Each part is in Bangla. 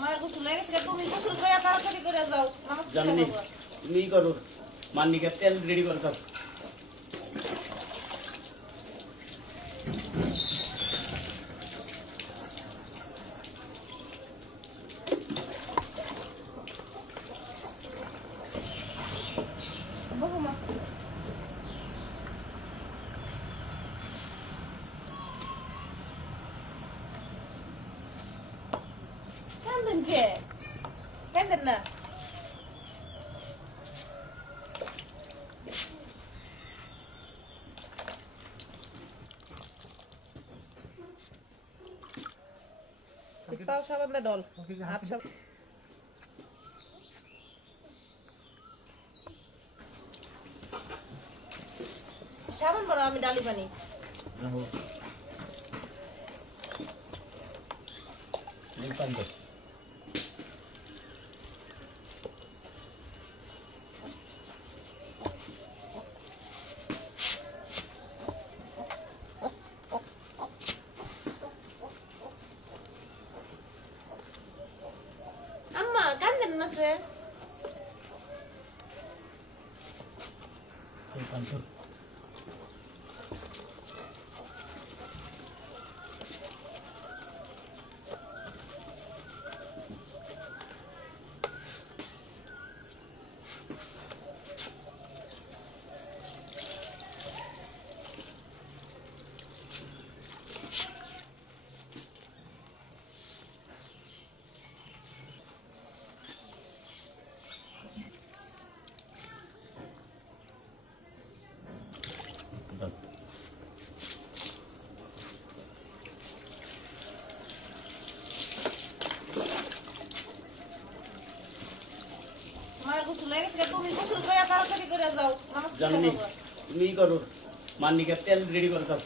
মার গোসল হয়ে গেছে, তুমি গোসল করে তাড়াতাড়ি করে যাও। জানি তুমি করো, মান্নিকে তেল রেডি করে দাও। বহুমা কান্দেন কে? কান্দেন না। পাও সাবান দে ডল। আচ্ছা সাবান বড় আমি ডালি পানি। আম্মা কান্দেন না সে? মার গোসল হয়ে গেছে, তুমি গোসল করে তাড়াতাড়ি করে যাও। জানি তুমি করো, মান্নিকে তেল রেডি করে দাও।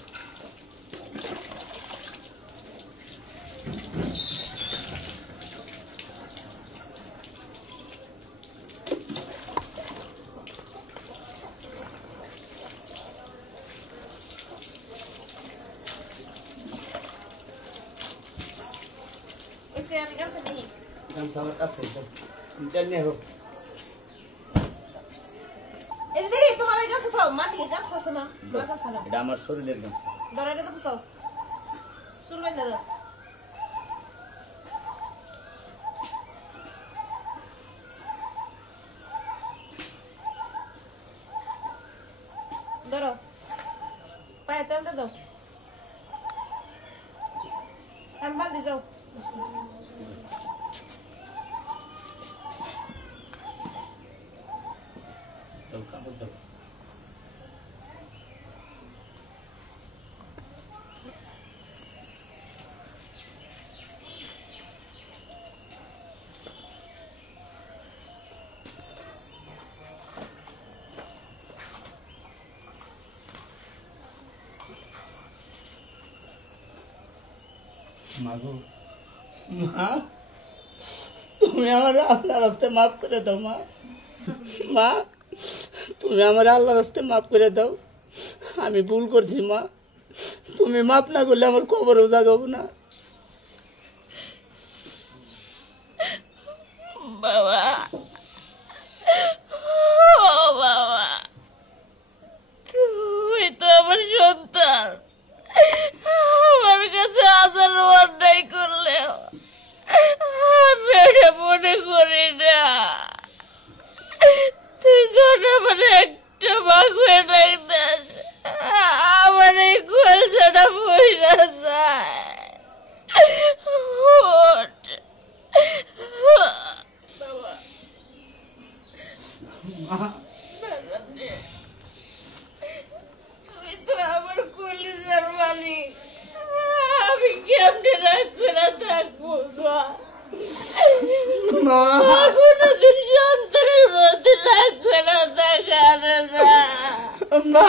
ওইসে আমি গামছা নিই। গামছা আমার কাছে তেল নিয়ে হোক। এই যে দেখি তোমার ওই গামছা খাও, মাটিকে গামছা আছে না? তোমার গামছা না, এটা আমার শরীরের গামছা। ধরো এটা তো পুষাও, চুল বেঁধে দাও। ধরো পায়ে তেল দিয়ে দাও, আমি বালতি যাও। কাপড় দাও। মাগো মা, তুমি আমার আল্লাহ রাস্তায় মাফ করে দাও মা। মা তুমি আমার আল্লাহ রাস্তায় মাফ করে দাও, আমি ভুল করছি মা। তুমি মাফ না করলে আমার কবরও জাগাবো না। বাবা, ও বাবা, তুই তো আমার সন্তান। আমার কাছে আসার অন্যায় করলেও আমি এটা মনে করি না। তুই যখন আমার একটা ভাগ হয়ে রাখতেন, আমার এই কলসাটা বইরা যায়। ওঠ বাবা। তুই তো আমার কলিজার মালিক, আমি কেমনে রাগ করে থাকবো গো? কোনদিন সন্তানের মধ্যে রাগ করে থাকার না। মা